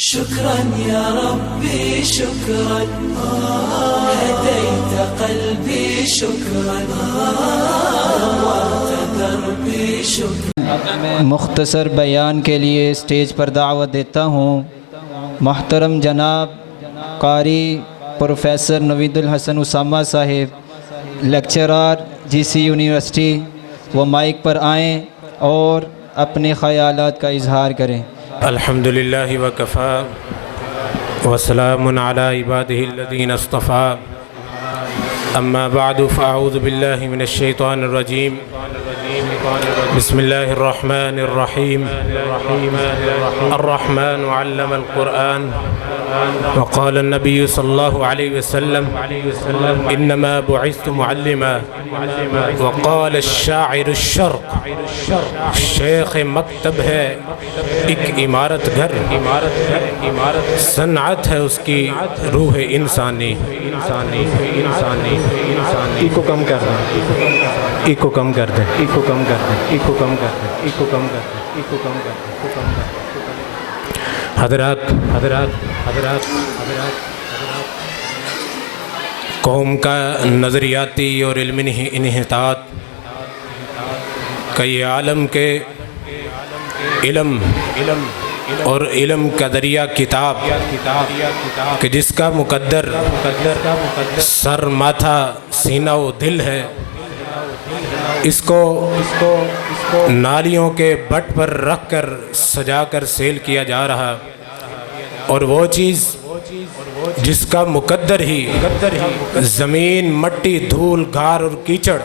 شكرا يا ربي شكرا هديت قلبي شكرا نورت دربي شكرا. مختصر بیان کے لیے اسٹیج پر دعوت دیتا ہوں محترم جناب قاری پروفیسر نوید الحسن اسامہ صاحب لیکچرار جی سی یونیورسٹی، وہ مائک پر آئیں اور اپنے خیالات کا اظہار کریں. الحمدللہ وکفا وسلام علی عبادہ الذین اصطفیٰ اما بعد فاعوذ باللہ من الشیطان الرجیم بسم اللہ الرحمن الرحیم الرحمن علم القرآن وقال النبی صلی اللہ علیہ وسلم انما بعثت معلما وقال الشاعر الشرق. شیخ مکتب ہے ایک عمارت گھر، صنعت ہے اس کی روح انسانی. ایکو کم کر دیں، ایکو کم کر دیں، ایکو کم کر دیں، ایکو کم کر دیں، ایکو کم کر دیں، ایکو کم کر دیں. حضرات قوم کا نظریاتی اور علمی انحطاط کئی عالم کے علم اور علم کا دریا کتاب کہ جس کا مقدر سر ماتھا سینہ و دل ہے، اس کو نالیوں کے بٹ پر رکھ کر سجا کر سیل کیا جا رہا، اور وہ چیز جس کا مقدر ہی زمین، مٹی، دھول، گھار اور کیچڑ،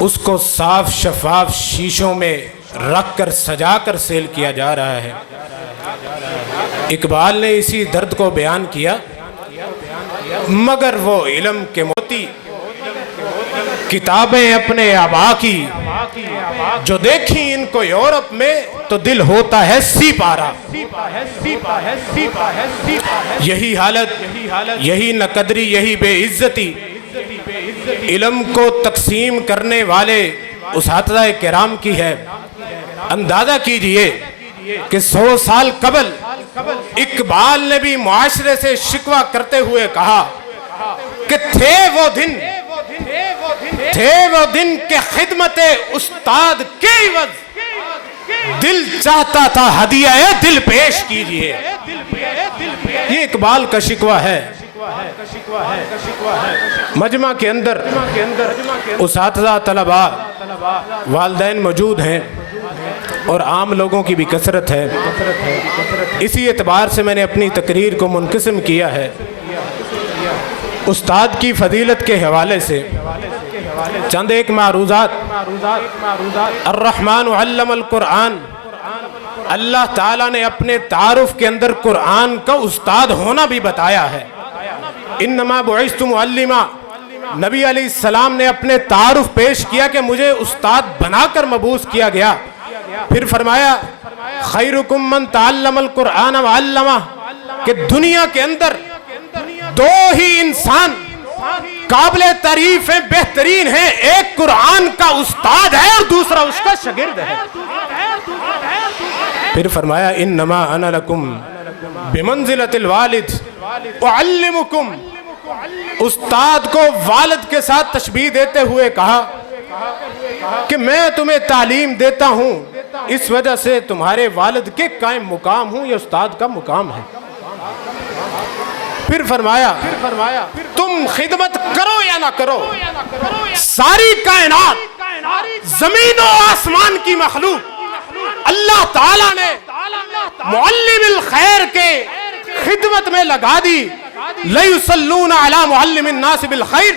اس کو صاف شفاف شیشوں میں رکھ کر سجا کر سیل کیا جا رہا ہے. اقبال نے اسی درد کو بیان کیا، مگر وہ علم کے موتی کتابیں اپنے آبا کی جو دیکھیں ان کو یورپ میں تو دل ہوتا ہے سی پارا. یہی حالت، یہی نقدری، یہی بے عزتی علم کو تقسیم کرنے والے اساتذہ کرام کی ہے. اندازہ کیجئے کہ 100 سال قبل اقبال نے بھی معاشرے سے شکوہ کرتے ہوئے کہا کہ تھے وہ دن کہ خدمت استاد کے عوض دل چاہتا تھا ہدیہ دل پیش کیجئے. یہ اقبال کا شکوہ ہے. مجمع کے اندر اساتذہ، طلباء، والدین موجود ہیں اور عام لوگوں کی بھی کثرت ہے. اسی اعتبار سے میں نے اپنی تقریر کو منقسم کیا ہے. استاد کی فضیلت کے حوالے سے چند ایک معروضات. الرحمن علم القرآن، اللہ تعالیٰ نے اپنے تعارف کے اندر قرآن کا استاد ہونا بھی بتایا ہے. انما بعثت معلما، نبی علیہ السلام نے اپنے تعارف پیش کیا کہ مجھے استاد بنا کر مبعوث کیا گیا. پھر فرمایا خیرکم من تعلم القرآن وعلمہ، کہ دنیا کے اندر دو ہی انسان قابل تعریف ہیں، بہترین ہیں. ایک قرآن کا استاد ہے اور دوسرا اس کا شاگرد ہے. پھر فرمایا انما انا لکم بمنزلۃ الوالد اعلمکم. استاد کو والد کے ساتھ تشبیہ دیتے ہوئے کہا کہ میں تمہیں تعلیم دیتا ہوں، اس وجہ سے تمہارے والد کے قائم مقام ہوں، یہ استاد کا مقام ہے. پھر فرمایا تم خدمت کرو یا نہ کرو، ساری کائنات، زمین و آسمان کی مخلوق اللہ تعالیٰ نے معلم الخیر کے خدمت میں لگا دی. لَيُصَلُّونَ عَلَى مُعَلِّمِ النَّاسِ بِالْخَيْرِ،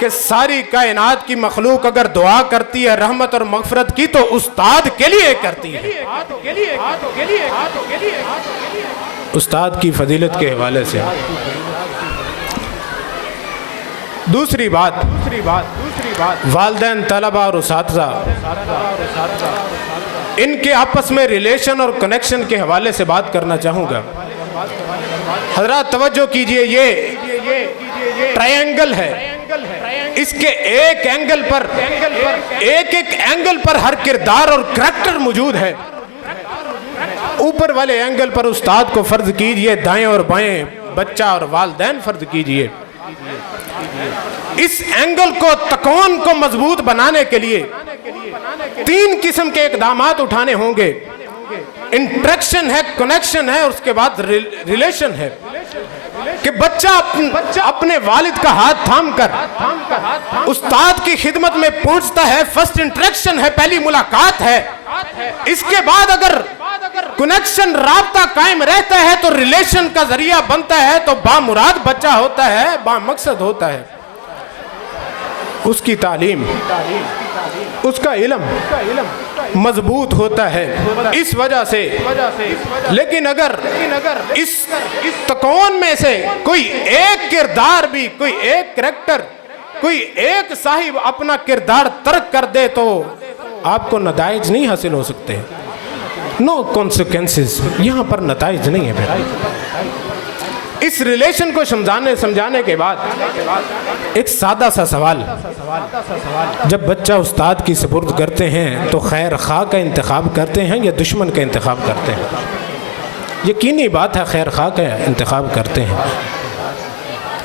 کہ ساری کائنات کی مخلوق اگر دعا کرتی ہے رحمت اور مغفرت کی تو استاد کے لیے کرتی ہے. استاد کی فضیلت کے حوالے سے دوسری بات والدین، طلبہ اور اساتذہ، ان کے آپس میں ریلیشن اور کنیکشن کے حوالے سے بات کرنا چاہوں گا. حضرات توجہ کیجئے، یہ ٹرائنگل ہے، اس کے ایک اینگل پر ایک اینگل پر ہر کردار اور کریکٹر موجود ہے. اوپر والے اینگل پر استاد کو فرض کیجئے، دائیں اور بائیں بچہ اور والدین فرض کیجئے۔ اس اینگل کو، تکون کو مضبوط بنانے کے لیے 3 قسم کے اقدامات اٹھانے ہوں گے۔ انٹریکشن ہے، کنیکشن ہے، اور اس کے بعد ریلیشن ہے کہ بچہ اپنے والد کا ہاتھ تھام کر استاد کی خدمت میں پہنچتا ہے۔ فرسٹ انٹریکشن ہے، پہلی ملاقات ہے۔ اس کے بعد اگر کنیکشن، رابطہ قائم رہتا ہے تو ریلیشن کا ذریعہ بنتا ہے، تو بامراد بچہ ہوتا ہے، بامقصد ہوتا ہے۔ اس کی تعلیم، اس کا علم مضبوط ہوتا ہے اس وجہ سے۔ لیکن اگر اس تکون میں سے کوئی ایک کردار بھی، کوئی ایک کریکٹر، کوئی ایک صاحب اپنا کردار ترک کر دے تو آپ کو نتائج نہیں حاصل ہو سکتے۔ نو کانسیکوینسز، یہاں پر نتائج نہیں ہے۔ اس ریلیشن کو سمجھانے کے بعد ایک سادہ سا سوال، جب بچہ استاد کی سپرد کرتے ہیں تو خیر خواہ کا انتخاب کرتے ہیں یا دشمن کا انتخاب کرتے ہیں؟ یقینی بات ہے خیر خواہ کا انتخاب کرتے ہیں،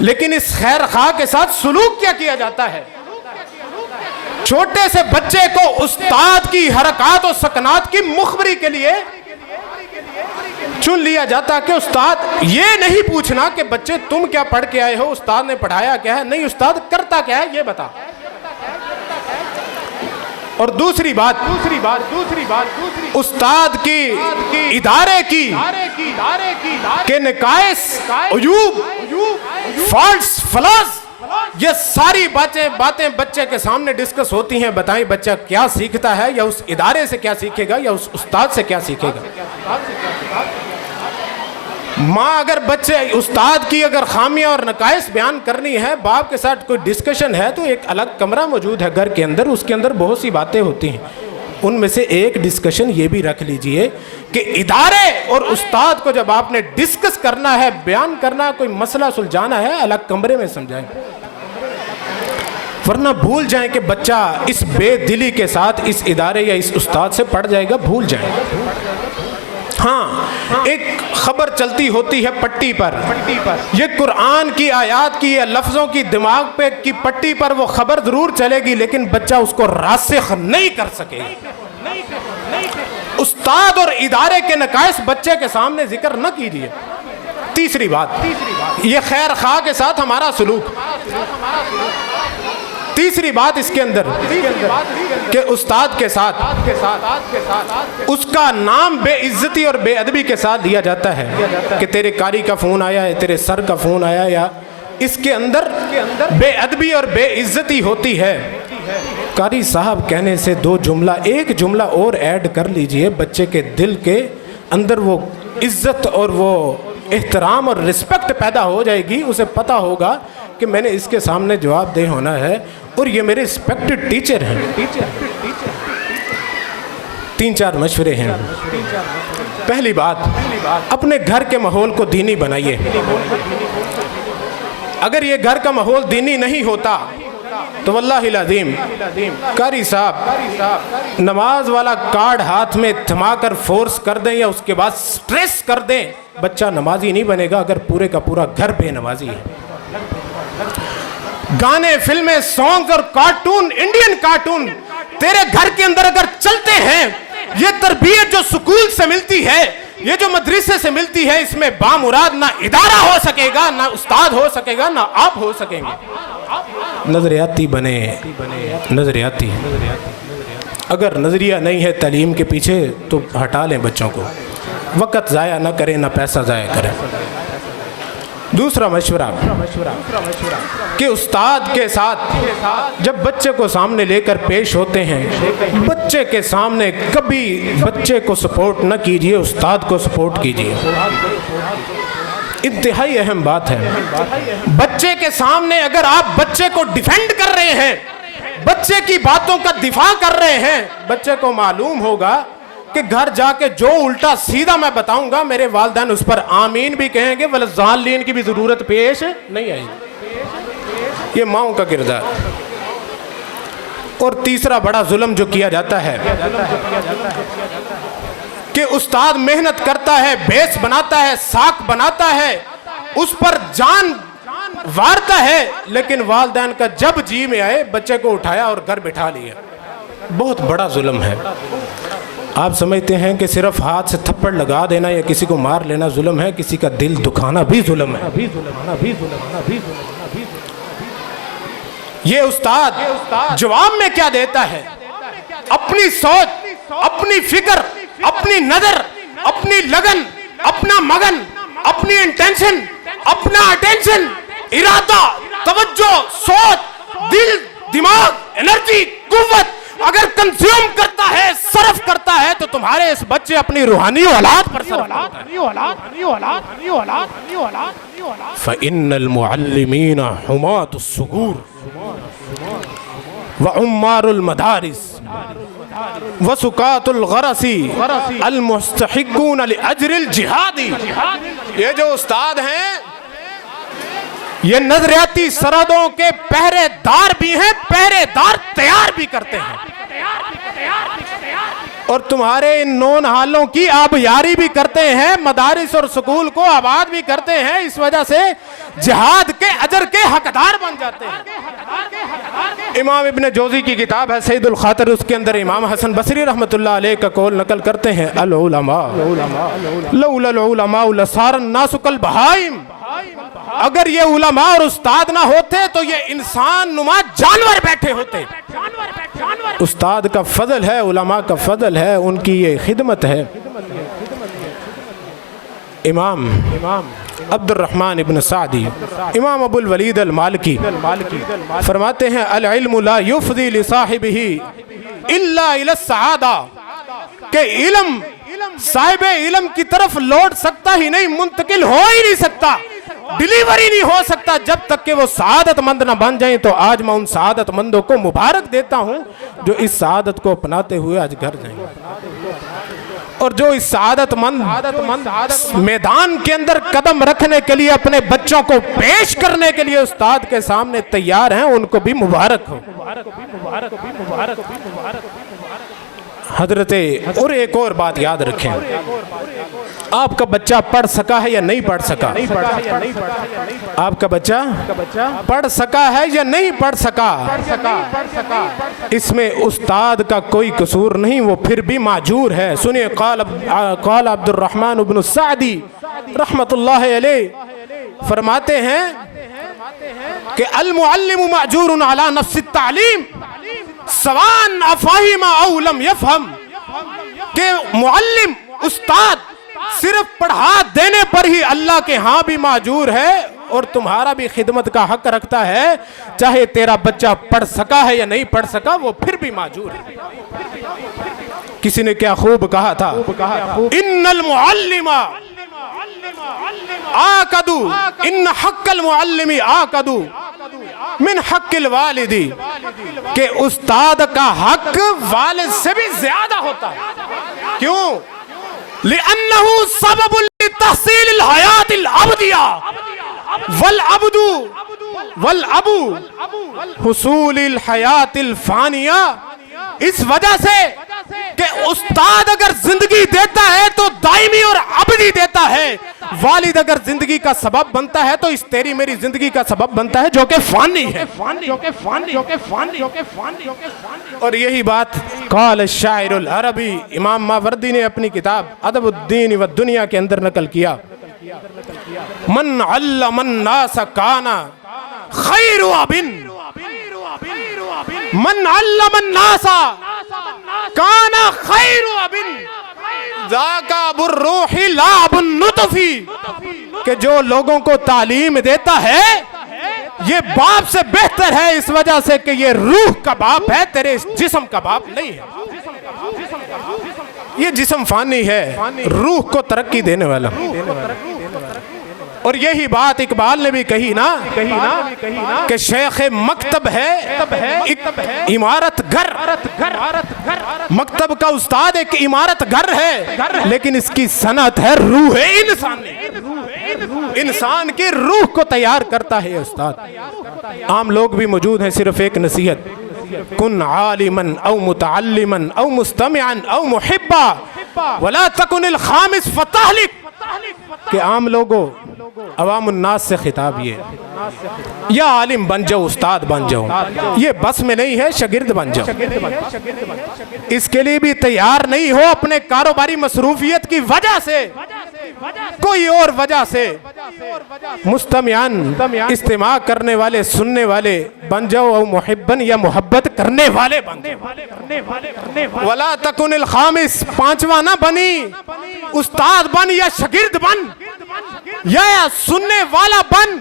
لیکن اس خیر خواہ کے ساتھ سلوک کیا کیا جاتا ہے؟ چھوٹے سے بچے کو استاد کی حرکات و سکنات کی مخبری کے لیے چن لیا جاتا کہ استاد یہ نہیں پوچھنا کہ بچے تم کیا پڑھ کے آئے ہو، استاد نے پڑھایا کیا ہے، نہیں استاد کرتا کیا ہے یہ بتا۔ اور دوسری بات استاد کی، ادارے کی کہ نقائص، عیوب، فالٹس، فلاز، یہ ساری باتیں بچے کے سامنے ڈسکس ہوتی ہیں۔ بتائیں بچہ کیا سیکھتا ہے، یا اس ادارے سے کیا سیکھے گا، یا اس استاد سے کیا سیکھے گا؟ ماں اگر بچے استاد کی اگر خامیاں اور نقائص بیان کرنی ہے، باپ کے ساتھ کوئی ڈسکشن ہے، تو ایک الگ کمرہ موجود ہے گھر کے اندر، اس کے اندر بہت سی باتیں ہوتی ہیں۔ ان میں سے ایک ڈسکشن یہ بھی رکھ لیجئے کہ ادارے اور استاد کو جب آپ نے ڈسکس کرنا ہے، بیان کرنا ہے، کوئی مسئلہ سلجھانا ہے، الگ کمرے میں سمجھائیں، ورنہ بھول جائیں کہ بچہ اس بے دلی کے ساتھ اس ادارے یا اس استاد سے پڑھ جائے گا، بھول جائیں۔ ہاں، ایک خبر چلتی ہوتی ہے پٹی پر، یہ قرآن کی آیات کی یا لفظوں کی دماغ پہ کی پٹی پر وہ خبر ضرور چلے گی، لیکن بچہ اس کو راسخ نہیں کر سکے گا۔ استاد اور ادارے کے نقائص بچے کے سامنے ذکر نہ کیجیے۔ تیسری بات، یہ خیر خواہ کے ساتھ ہمارا سلوک۔ تیسری بات اس کے اندر کہ استاد کے ساتھ اس کا نام بے عزتی اور بے ادبی کے ساتھ دیا جاتا ہے کہ تیرے قاری کا فون آیا ہے، تیرے سر کا فون آیا، یا اس کے اندر بے ادبی اور بے عزتی ہوتی ہے۔ قاری صاحب کہنے سے ایک جملہ اور ایڈ کر لیجئے، بچے کے دل کے اندر وہ عزت اور وہ احترام اور رسپیکٹ پیدا ہو جائے گی۔ اسے پتا ہوگا کہ میں نے اس کے سامنے جواب دہ ہونا ہے اور یہ میرے رسپیکٹڈ ٹیچر ہیں۔ 3-4 مشورے ہیں۔ پہلی بات، اپنے گھر کے ماحول کو دینی بنائیے۔ اگر یہ گھر کا ماحول دینی نہیں ہوتا تو واللہ العظیم قاری صاحب نماز والا کارڈ ہاتھ میں تھما کر فورس کر دیں یا اس کے بعد سٹریس کر دیں، بچہ نمازی نہیں بنے گا اگر پورے کا پورا گھر بے نمازی ہے۔ گانے، فلمیں، سانگز اور کارٹون، انڈین کارٹون تیرے گھر کے اندر اگر چلتے ہیں، یہ تربیت جو سکول سے ملتی ہے، یہ جو مدرسے سے ملتی ہے، اس میں بامراد نہ ادارہ ہو سکے گا، نہ استاد ہو سکے گا، نہ آپ ہو سکیں گے۔ نظریاتی بنے، نظریاتی۔ اگر نظریہ نہیں ہے تعلیم کے پیچھے تو ہٹا لیں بچوں کو، وقت ضائع نہ کریں، نہ پیسہ ضائع کریں۔ دوسرا مشورہ کہ استاد کے ساتھ جب بچے کو سامنے لے کر پیش ہوتے ہیں، بچے کے سامنے کبھی بچے کو سپورٹ نہ کیجیے، استاد کو سپورٹ کیجیے۔ انتہائی اہم بات ہے۔ بچے کے سامنے اگر آپ بچے کو ڈیفینڈ کر رہے ہیں، بچے کی باتوں کا دفاع کر رہے ہیں، بچے کو معلوم ہوگا کہ گھر جا کے جو الٹا سیدھا میں بتاؤں گا میرے والدین اس پر آمین بھی کہیں گے، وَلَضَّالِّينَ کی بھی ضرورت پیش نہیں آئی۔ یہ ماؤں کا کردار۔ اور تیسرا بڑا ظلم جو کیا جاتا ہے، کہ استاد محنت کرتا ہے، بیس بناتا ہے، ساکھ بناتا ہے، اس پر جان وارتا ہے، لیکن والدین کا جب جی میں آئے بچے کو اٹھایا اور گھر بٹھا لیا. بہت بڑا ظلم ہے. آپ سمجھتے ہیں کہ صرف ہاتھ سے تھپڑ لگا دینا یا کسی کو مار لینا ظلم ہے؟ کسی کا دل دکھانا بھی ظلم ہے. یہ استاد جواب میں کیا دیتا ہے؟ اپنی سوچ، اپنی فکر، اپنی نظر، اپنی لگن، اپنا مگن، اپنی انٹینشن، اپنا اٹینشن، ارادہ، توجہ، سوچ، دل، دماغ، انرجی، قوت اگر کنزیوم کرتا ہے، صرف کرتا ہے تو تمہارے اس بچے اپنی روحانی اولاد پر صرف کرتا ہے. فَإِنَّ الْمُعَلِّمِينَ حُمَاةُ الصُّغُورِ وَعُمَّارُ الْمَدَارِسِ وَسُقَاةُ الْغَرَسِ الْمُسْتَحِقُّونَ لِأَجْرِ الْجِهَادِ. یہ جو استاد ہیں یہ نظریاتی سرحدوں کے پہرے دار بھی ہیں، پہرے دار تیار بھی کرتے ہیں، اور تمہارے ان نون حالوں کی آبیاری بھی کرتے ہیں، مدارس اور سکول کو آباد بھی کرتے ہیں. اس وجہ سے جہاد کے اجر کے حقدار بن جاتے ہیں. امام ابن جوزی کی کتاب ہے سید الخاطر، اس کے اندر امام حسن بصری رحمۃ اللہ علیہ کا قول نقل کرتے ہیں: العلماء لولا العلماء لصار الناس کالبہائم. اگر یہ علماء اور استاد نہ ہوتے تو یہ انسان نما جانور بیٹھے ہوتے. استاد کا فضل ہے، علماء کا فضل ہے، ان کی یہ خدمت ہے. امام عبد الرحمن ابن سعدی، امام ابو الولید المالکی فرماتے ہیں: العلم لا یفضی لصاحبہ الا الی السعادہ. کہ علم صاحب علم کی طرف لوٹ سکتا ہی نہیں، منتقل ہو ہی نہیں سکتا، ڈیلیوری نہیں ہو سکتا جب تک کہ وہ سعادت مند نہ بن جائیں. تو آج میں ان سعادت مندوں کو مبارک دیتا ہوں جو اس سعادت کو اپناتے ہوئے آج گھر جائیں، اور جو اس سعادت مند میدان کے اندر قدم رکھنے کے لیے اپنے بچوں کو پیش کرنے کے لیے استاد کے سامنے تیار ہیں، ان کو بھی مبارک ہو. حضرت اور ایک اور بات یاد رکھیں، آپ کا بچہ پڑھ سکا ہے یا نہیں پڑھ سکا؟ آپ کا بچہ پڑھ سکا ہے یا نہیں پڑھ سکا؟ اس میں استاد کا کوئی قصور نہیں، وہ پھر بھی معجور ہے. سنیے، قال عبد الرحمن بن سعدی رحمت اللہ علیہ فرماتے ہیں کہ المعلم معجور علی نفس التعلیم سوان افہم او لم یفہم. کہ معلم، استاد صرف پڑھا دینے پر ہی اللہ کے ہاں بھی معجور ہے اور تمہارا بھی خدمت کا حق رکھتا ہے. چاہے تیرا بچہ پڑھ سکا ہے یا نہیں پڑھ سکا، وہ پھر بھی معجور ہے. کسی نے کیا خوب کہا تھا، ان المعلم آقدو، ان حق المعلم آقدو من حق الوالدی. کہ استاد کا حق والد سے بھی زیادہ ہوتا ہے. کیوں؟ لِأَنَّهُ سَبَبٌ لِتَحْصِيلِ الْحَيَاةِ الْأَبْدِيَةِ وَالْأَبُ حُصُولِ الْحَيَاةِ الْفَانِيَةِ. اس وجہ سے کہ استاد اگر زندگی دیتا ہے تو دائمی اور ابدی دیتا ہے. والد اگر زندگی کا سبب بنتا ہے تو اس تیری میری زندگی کا سبب بنتا ہے جو کہ فانی ہے. اور یہی بات قال الشاعر العربی، امام ماوردی نے اپنی کتاب ادب الدین والدنیا کے اندر نقل کیا: من علم الناس کان خیر ابن، من علم الناس کان خیر ابن ذاک ابو الروح لا ابو النطفی. کہ جو لوگوں کو تعلیم دیتا ہے یہ باپ سے بہتر ہے، اس وجہ سے کہ یہ روح کا باپ ہے، تیرے جسم کا باپ نہیں ہے. یہ جسم فانی ہے، روح کو ترقی دینے والا. اور یہی بات اقبال نے بھی کہی نا کہ شیخ مکتب ہے عمارت گھر. مکتب کا استاد ایک عمارت گھر ہے، لیکن اس کی صنعت ہے روح انسانی. انسان کی روح کو تیار کرتا ہے استاد. عام لوگ بھی موجود ہیں. صرف ایک نصیحت: کن عالما او متعلما او مستمعا او محبا ولا تکن الخامس فتہلک، کہ عام لوگوں عوام الناس سے خطاب یہ یا عالم بن جاؤ، استاد بن جاؤ، یہ بس میں نہیں ہے، شاگرد بن جاؤ۔ اس کے لیے بھی تیار نہیں ہو اپنے کاروباری مصروفیت کی وجہ سے، کوئی اور وجہ سے، مستمعان استماع کرنے والے، سننے والے بن جاؤ، او محبن یا محبت کرنے والے بن جاؤ۔ ولا تکن الخامس، پانچواں نہ بنی، استاد بن یا شاگرد بن، یا سننے والا بن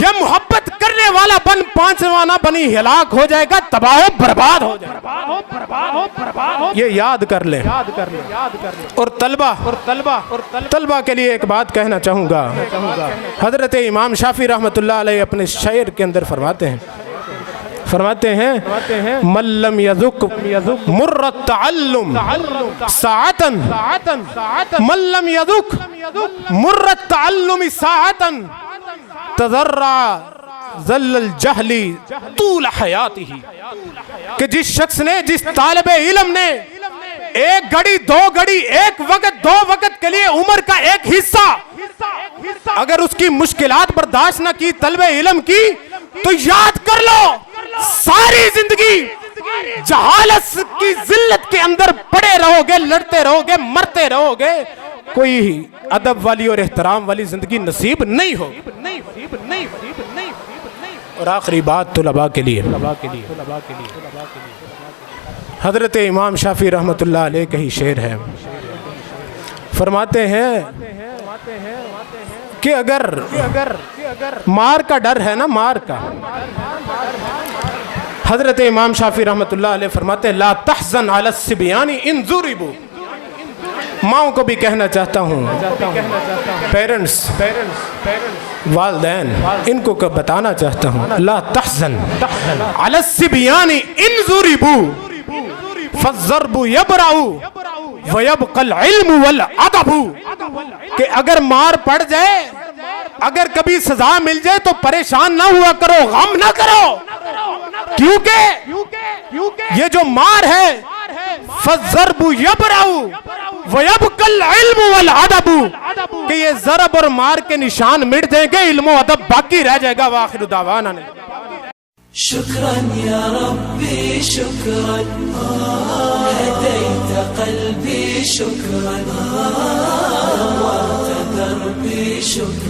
یا محبت کرنے والا بن، پانچواں نہ بنی، ہلاک ہو جائے گا، تباہ و برباد ہو جائے گا۔ یہ یاد کر لیں۔ اور طلبہ کے لیے ایک بات کہنا چاہوں گا، حضرت امام شافعی رحمۃ اللہ علیہ اپنے شعر کے اندر فرماتے ہیں من لم یذق مر التعلم ساعتا، من لم یذق مر التعلم ساعتا تضرع ذل الجہل طول حیاتہ، کہ جس شخص نے، جس طالب علم نے ایک گھڑی، دو گھڑی، ایک وقت، دو وقت کے لیے عمر کا ایک حصہ اگر اس کی مشکلات برداشت نہ کی طلب علم کی، تو یاد کر لو ساری زندگی جہالت کی ذلت کے اندر پڑے رہو گے، لڑتے رہو گے، مرتے رہو گے، کوئی ادب والی اور احترام والی زندگی نصیب نہیں ہو۔ اور آخری بات طلباء کے لیے، حضرت امام شافعی رحمۃ اللہ علیہ کا ہی شعر ہے، فرماتے ہیں کہ اگر مار کا ڈر ہے نا، مار کا، حضرت امام شافعی رحمۃ اللہ علیہ فرماتے ہیں لا تحزن علی الصبیان ان ضربوا، ماؤں کو بھی کہنا چاہتا ہوں، پیرنٹس، والدین، ان کو بتانا چاہتا ہوں لا تحزن علی الصبیان ان ضربوا فالضرب یبرأ ویبقى العلم والادب، کہ اگر مار پڑ جائے، اگر کبھی سزا مل جائے تو پریشان نہ ہوا کرو، غم نہ کرو، کیونکہ یہ جو مار ہے فالضرب یبرأ ویبقى العلم والادب، کہ یہ ضرب اور مار کے نشان مٹ جائیں گے، علم و ادب باقی رہ جائے گا۔ وآخر دعوانا شكرا يا ربي شكرا، هديت قلبي شكرا، نورت دربي شكرا.